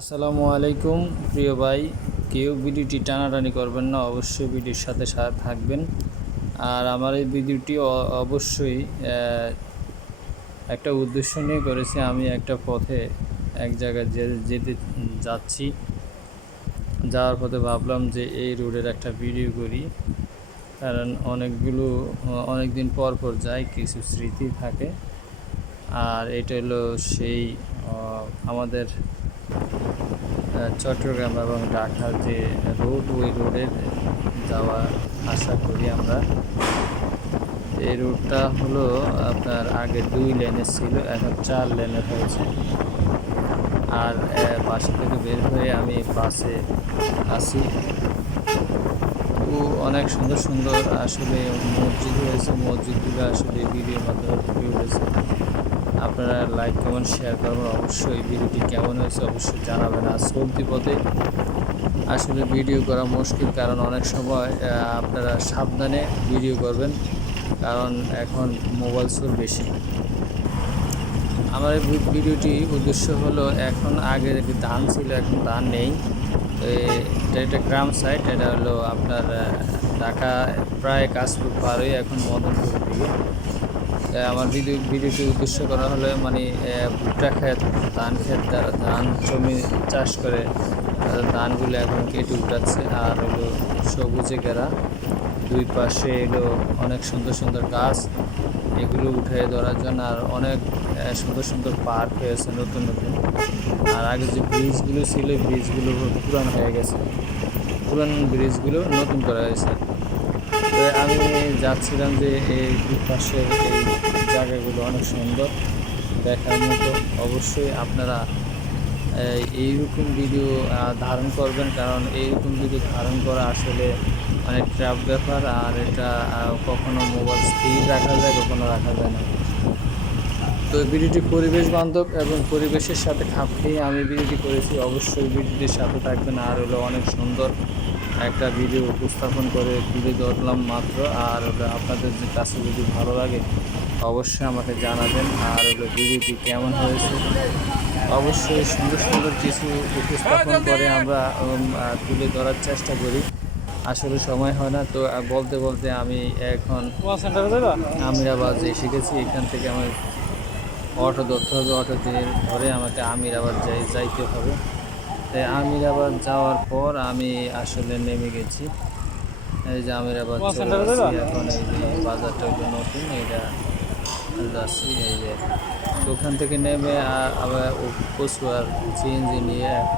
আসসালামু আলাইকুম, প্রিয় ভাই। কেউ ভিডিওটি টানাটানি করবেন না, অবশ্যই ভিডিওর সাথে থাকবেন। আর আমার এই ভিডিওটি অবশ্যই একটা উদ্দেশ্য নিয়ে করেছি। আমি একটা পথে এক জায়গায় যেতে যাচ্ছি। যাওয়ার পথে ভাবলাম যে এই রোডের একটা ভিডিও করি। কারণ অনেকগুলো অনেক দিন পর পর যাই, কিছু স্মৃতি থাকে। আর এটা হলো সেই আমাদের চট্টগ্রাম এবং ঢাকার যে রোড ওই রোডের যাওয়া আশা করি আমরা। এই রোডটা হলো আপনার আগে দুই লেনের ছিল, এখন চার লেনের হয়েছে। আর বাসা থেকে বের হয়ে আমি বাসে আসি। ও অনেক সুন্দর সুন্দর আসলে মসজিদ হয়েছে, মসজিদগুলো আসলে ভিডিওর মাধ্যমে উঠেছে। আপনারা লাইক কমেন্ট শেয়ার করবেন। অবশ্যই ভিডিওটি কেমন হয়েছে অবশ্যই জানাবেন আর চলতি পথে আসলে ভিডিও করা মুশকিল কারণ অনেক সময় আপনারা সাবধানে ভিডিও করবেন কারণ এখন মোবাইল চোর বেশি। আমার এই ভিডিওটি উদ্দেশ্য হলো এখন আগে ধান ছিল, এখন ধান নেই। এটা একটা গ্রাম সাইড এটা হলো আপনার ঢাকা প্রায় কাশপুর পার এখন মদনপুর দিকে। আমার ভিডিও ভিডিওটি উদ্দেশ্য করা হলো মানে ভুট্টা ক্ষেত, ধান ক্ষেত, যারা ধান জমি চাষ করে, তারা ধানগুলো এখন কেটে উঠাচ্ছে। আর হলো সবুজে ঘেরা দুই পাশে এলো অনেক সুন্দর সুন্দর গাছ, এগুলো উঠে ধরার জন্য আর অনেক সুন্দর সুন্দর পার্ক হয়েছে নতুন নতুন। আর আগে যে ব্রিজগুলো ছিল ব্রিজগুলো পুরান হয়ে গেছে। পুরান ব্রিজগুলো নতুন করা হয়েছে। আমি যাচ্ছিলাম যে এই দুই পাশের এই জায়গাগুলো অনেক সুন্দর দেখার মতো। অবশ্যই আপনারা এইরকম ভিডিও ধারণ করবেন কারণ এইরকম ভিডিও ধারণ করা আসলে অনেক ট্রাফ ব্যাপার আর এটা কখনো মোবাইল স্থির রাখা যায়, কখনো রাখা যায় না। তো ভিডিওটি পরিবেশ বান্ধব এবং পরিবেশের সাথে খাপ খেয়ে আমি ভিডিওটি করেছি। অবশ্যই ভিডিওটির সাথে থাকবেন আর হলো অনেক সুন্দর একটা ভিডিও উপস্থাপন করে তুলে ধরলাম মাত্র। আর আপনাদের কাছে যদি ভালো লাগে অবশ্যই আমাকে জানাবেন আর হলো ভিডিওটি কেমন হয়েছে। অবশ্যই সুন্দর সুন্দর কিছু উপস্থাপন করে আমরা তুলে ধরার চেষ্টা করি। আসলে সময় হয় না, তো বলতে বলতে আমি এখন আমিরাবাদ যে শিখেছি এখান থেকে আমার অটো ধরতে হবে অটোতে ধরে আমাকে আমিরাবাদ যাই, যাইতে হবে। তাই আমিরাবাদ যাওয়ার পর আমি আসলে নেমে গেছি। এই যে আমিরাবাদ এখন এই যে বাজারটা নতুন এইটা যাচ্ছি এই যে। ওখান থেকে নেমে আবার কচুয়ার সিএনজি নিয়ে এখন